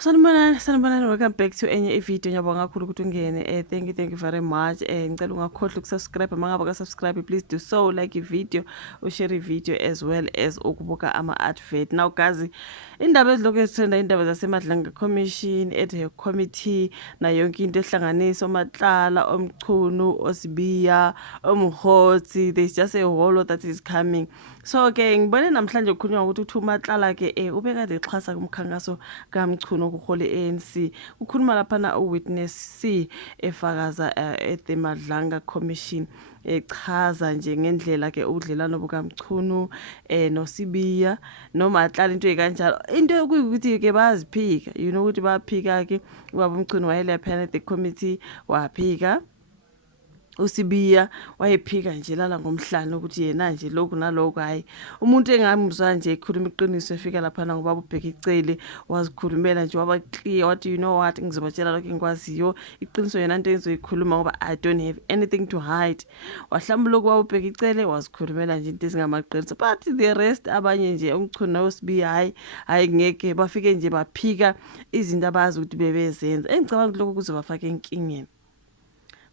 Sanibonani, welcome back to enye video. Ngiyabonga kakhulu ukuthi ungene. Thank you very much. Ngicela ungakhohlwa ukusubscribe. Mangabe akasubscribe, please do so. Like i-video, ushare i-video as well as ukubuka ama-advert. Now guys, indaba ezilokhu ezithenda indaba zaseMadlanga Commission, committee, na yonke into ehlanganisa oMatlala, oMchunu, oSibiya, oMkhotsi. There's just a whole lot that is coming. So ke ngibone namhlanje kukhulunywa ukuthi uMatlala ke ubekade exhasa kumkhankaso kaMchunu ukuhola ANC. Ukhuluma lapha na uWitness C efakaza eMadlanga Commission echaza nje ngendlela ke udlelano bukaMchunu noSibiya noMatlala into ekanjalo. Into ukuthi ke baziphika, you know ukuthi baphika ke ubaba uMchunu wayele phana the committee waphika. uSibiya wayephika nje lala ngomhlanje ukuthi yena nje lokhu nalokho hayi umuntu engamuzwa nje ekhuluma iqiniso efika lapha ngoba ubheka icele wazikhulumela nje waba clear wathi you know what ngizobatshela lokho engikwaziyo iqiniso yena into engizoyikhuluma ngoba I don't have anything to hide. Wahlamba lokho wabubheka icele wazikhulumela nje into ezingamaqiniso but the rest abanye nje uMchunu noSibiya hayi ngeke bafike nje baphika izinto abazi ukuthi bebezenza. Engicabanga ukuthi lokho kuzobafaka enkingeni.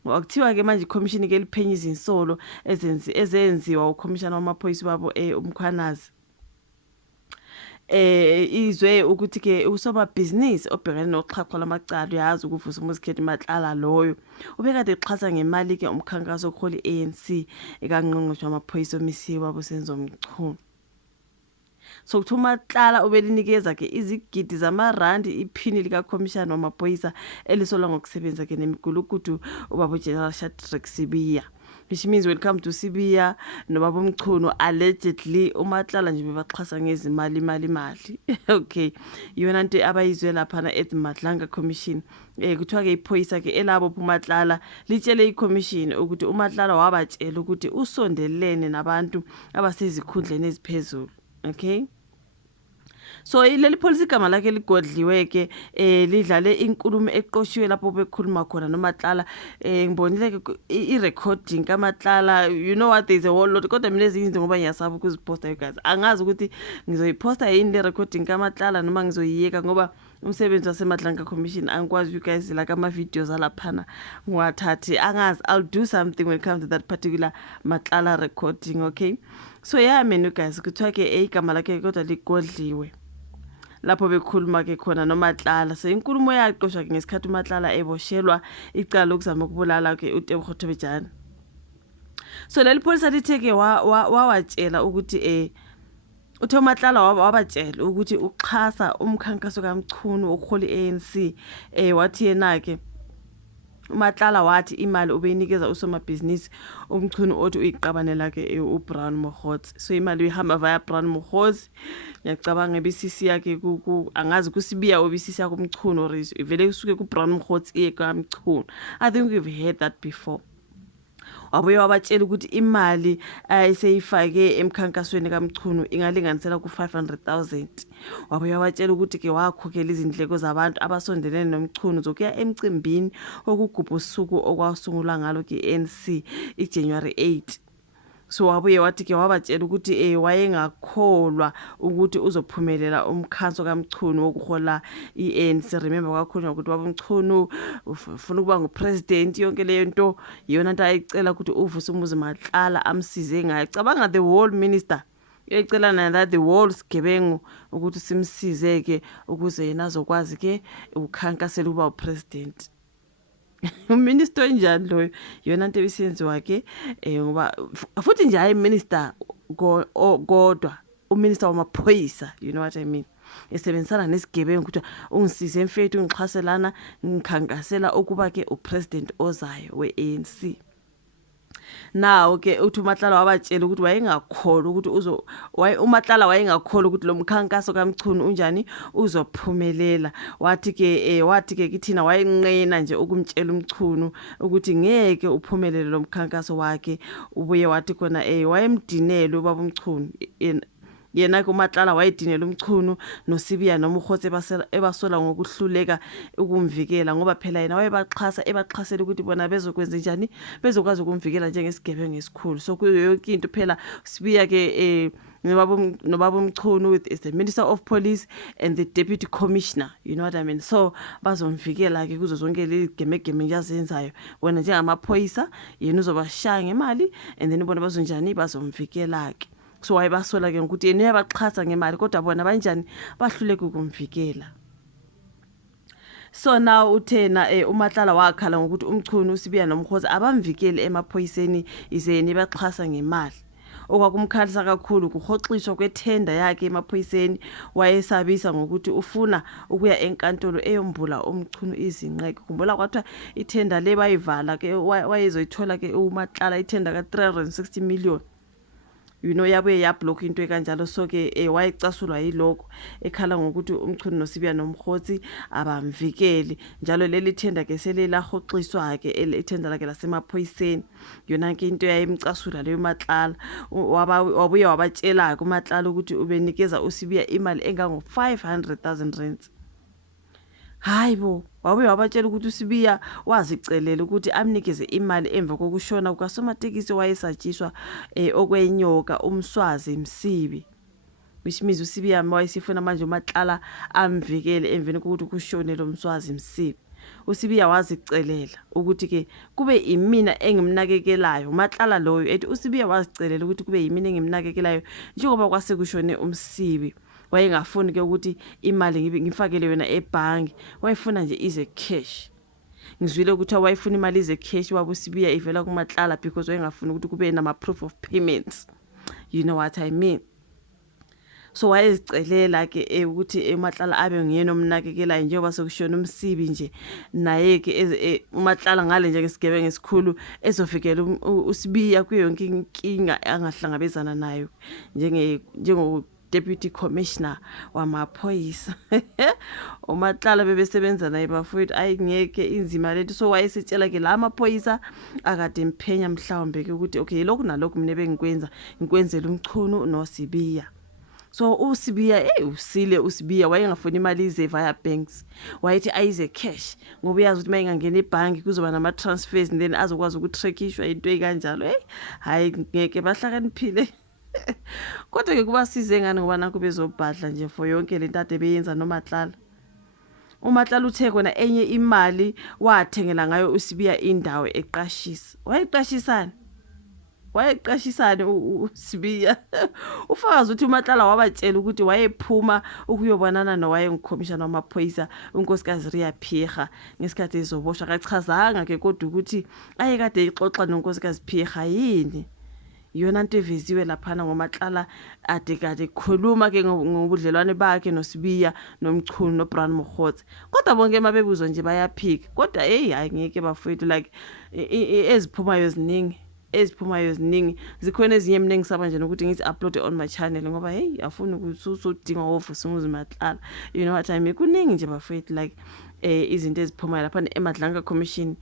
Wakuthiwa ke manje iCommission ke liphenya izinsolo ezenziwa uCommissioner wamaphoyisa wabo uMkhwanazi izwe ukuthi ke usomabhizinisi obhekene noxhaqwa lamacala uyazi ukuvusa umuzikhethi Matlala loyo ubekade exhasa ngemali ke umkhankaso okuhola iANC ekangqongqoshe wamaphoyisa omisiwe wabo Senzo Mchunu. So kuthi uMatlala ubelinikeza ke izigidi zamarandi iphini lika Commissioner wamaphoyisa elisolwa ngokusebenza ke nemigulukudu ubaba General Shadrack Sibiya, which means when it comes to Sibiya nobaba uMchunu allegedly uMatlala nje bebaxhasa ngezimali. Okay, yona into abayizwe lapha na eMadlanga Commission kuthiwa ke iphoyisa ke elabo uMatlala litshele iCommission ukuthi uMatlala wabatshela ukuthi usondelene nabantu abasezikhundleni eziphezulu. Okay, so leli policy igama lakhe ligodliwe ke lidlale inkulumo eqoshiwe lapho bekhuluma khona noMatlala. Ngibonile ke i-recording kaMatlala, you know what, there's a whole lot kodwa mina ezinto ngoba ngiyasaba ukuziposta you guys, angazi ukuthi ngizoyiposta yini le recording kaMatlala noma ngizoyiyeka ngoba umsebenzi waseMadlanga Commission angikwazi you guys like ama videos alaphana ngiwathathe, angazi. I'll do something when it comes to that particular Matlala recording. Okay, so yeah man you guys, kuthiwa ke igama lakhe kodwa ligodliwe lapho bekhuluma ke khona noMatlala. So inkulumo yaqoshwa ke ngesikhathi uMatlala eboshelwa icala lokuzama ukubulala ke uTebogo Thobejane. So leli police litheke wawatshela ukuthi uThomatlala wabatshela ukuthi uxhasa umkhankaso kaMchunu okuhola iANC. Wathi yena ke uMatlala wathi imali ubeyinikeza usomabhizinisi uMchunu othi uyiqabanela ke uBrown Mokgotsi. So imali uyihamba via Brown Mokgotsi. Ngiyacabanga eBCC yake angazi kuSibiya oBCC yakhe uMchunu or vele kusuke kuBrown Mokgotsi kaMchunu. I think we've heard that before. Wabuye wabatshela ukuthi imali ayiseyifake emkhankasweni kaMchunu ingalinganisela ku 500,000. Wabuye wabatshela ukuthi ke wakhokhela izindleko zabantu abasondelene noMchunu zokuya emcimbini okugubha usuku okwasungulwa ngalo ke ANC iJanuary 8. So wabuye wathi ke wabatshela ukuthi wayengakholwa ukuthi uzophumelela umkhanso kaMchunu wokuhola iANC. Remember kwakhona ukuthi baba uMchunu ufuna ukuba ngupresident, yonke leyo nto iyona into ayicela ukuthi uvuse umuzi Matlala amsize ngayo. Cabanga the whole minister uyacela na the whole sigebengu ukuthi simsize ke ukuze yena azokwazi ke ukukhankasela ukuba upresident. Uminister enjani loyo yona into ebisenziwa ke ngoba futhi nje hayi minister kodwa uminister wamaphoyisa, you know what I mean, esebenzisana nesigebengu ukuthi ungisize mfethu ngixhaselana ngikhankasela ukuba ke upresident ozayo weANC. Now ke uthi uMatlala wabatshela ukuthi wayengakholwa ukuthi uMatlala wayengakholwa ukuthi lo mkhankaso kaMchunu unjani uzophumelela. Wathi ke kithina wayenqena nje ukumtshela uMchunu ukuthi ngeke uphumelele lo mkhankaso wakhe. Ubuye wathi khona wayemdinele ubaba uMchunu yena ke uMatlala wayedinela uMchunu noSibiya noMkhotsi ebasola ngokuhluleka ukumvikela ngoba phela yena ebaxhasela ukuthi bona bezokwenza njani bezokwazi ukumvikela njengesigebengu esikhulu. So kuyo yonke into phela Sibiya ke nobaba Mchunu is the Minister of Police and the Deputy Commissioner, you know what I mean. So bazomvikela ke kuzo zonke leli gemegeme njazenzayo wena njengamaphoyisa yena uzobashaya ngemali and then bona bazonjani bazomvikela ke. So wayebasola ke ukuthi yena uyabaxhasa ngemali kodwa bona banjani bahluleke ukumvikela. So now uthena uMatlala wakhala ngokuthi uMchunu uSibiya noMkhosi abamvikeli emaphoyiseni izeni baxhasa ngemali. Okwakumkhalisa kakhulu kuhoxiswa kwethenda yakhe emaphoyiseni wayesabisa ngokuthi ufuna ukuya enkantolo eyombula uMchunu izinqeke. Khumbula kwathiwa ithenda le bayivala ke wayezoyithola ke uMatlala ithenda ka 360 million. You know yabuye yablock into ekanjalo so ke wayecasulwa yiloko ekhala ngokuthi uMchunu noSibiya noMkhosi abamvikeli njalo leli thenda ke selela hoxiswa ke ithenda lakhe lasemaphoyiseni yona ke into yayimcasula leyo Matlala wabuye wabatshela kuMatlala ukuthi ubenikeza uSibiya imali engango 500,000 rands. Hayibo wabuye wabatshela ukuthi uSibiya wazicelela ukuthi amnikeze imali emva kokushona kukasomatekisi wayesatshiswa okwenyoka uMswazi Msibi, which means uSibiya wayesifuna manje uMatlala amvikele emveni kokuthi kushone lo Mswazi Msibi. uSibiya wazicelela ukuthi ke kube imina engimnakekelayo Matlala loyo ethi uSibiya wazicelela ukuthi kube yimina engimnakekelayo njengoba kwase kushone uMsibi. Wayengafuni ke ukuthi imali ngifakele yona ebhangi wayefuna nje ize cash. Ngizwile ukuthi wayefuna imali ize cash wabuSibiya ivela kuMatlala because wayengafuni ukuthi kube nama proof of payments, you know what I mean. So wayezicelela ke ukuthi uMatlala abe nguyena omnakekelayo njengoba sekushona uMsibi nje naye ke uMatlala ngale nje ke sigebe ngesikhulu ezofikela uSibiya kuyo yonke inkinga angahlangabezana nayo njengo Deputy Commissioner wamaphoyisa. uMatlala bebesebenza naye bafowethu ayingeke inzima lethu so wayesitshela ke la amaphoyisa akade imphenya mhlawumbe ke ukuthi okay lokhu nalokhu mina bengikwenza ngikwenzela uMchunu noSibiya. So uSibiya usile uSibiya wayengafuni imali ize via banks wayethi ayize cash ngoba uyazi ukuthi mayingangena ebhanki kuzoba nama transfers and then azokwazi ukutrackishwa into ekanjalo. Hayi ngeke bahlakaniphile. Kodwa ke kubasize ngani ngoba nakho bezobhadla nje for yonke lento ade beyenza noMatlala. uMatlala uthe kona enye imali wathengela ngayo uSibiya indawo eqashisa. Wayeqashisana uSibiya. Ufakazi uthi uMatlala wabatshela ukuthi wayephuma ukuyobonana nowayengukhomishana wamaphoyisa uNkosikazi Ria Phirha ngesikhathi ezoboshwa akachazanga ke kodwa ukuthi ayekade ixoxa noNkosikazi Phirha yini. Yona into eviziwe laphana ngoMatlala adekade khuluma ke ngobudlelwane bakhe noSibiya noMchunu noBran Mokhotsi. Kodwa bonke mabebuzwa nje bayaphika. Kodwa hayi ngeke bafowethu like eziphumayo ziningi zikhona ezinye mina ngisaba nje nokuthi ngithi upload on my channel ngoba afuni ukusudinga ovusa uMatlala, you know what I mean. Kuningi nje bafowethu like izinto eziphumayo lapha eMadlanga Commission.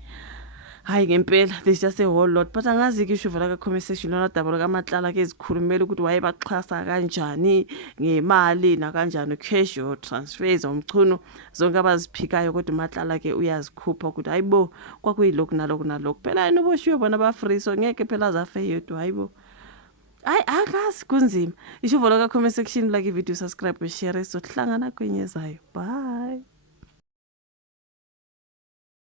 Hayi ngempela there's just a whole lot but angazi ke ishuva la comment section lona dabolo kaMatlala ke ezikhulumela ukuthi wayebaxhasa kanjani ngemali na kanjani cash or transfers uMchunu zonke abaziphikayo kodwa uMatlala ke uyazikhupha ukuthi hayibo kwakuyilokhu nalokhu phela yena uboshiwe bona ba free so ngeke phela zafe yedwa hayibo. Akazi kunzima ishuva la comment section like i video subscribe share so hlangana kwenye zayo bye.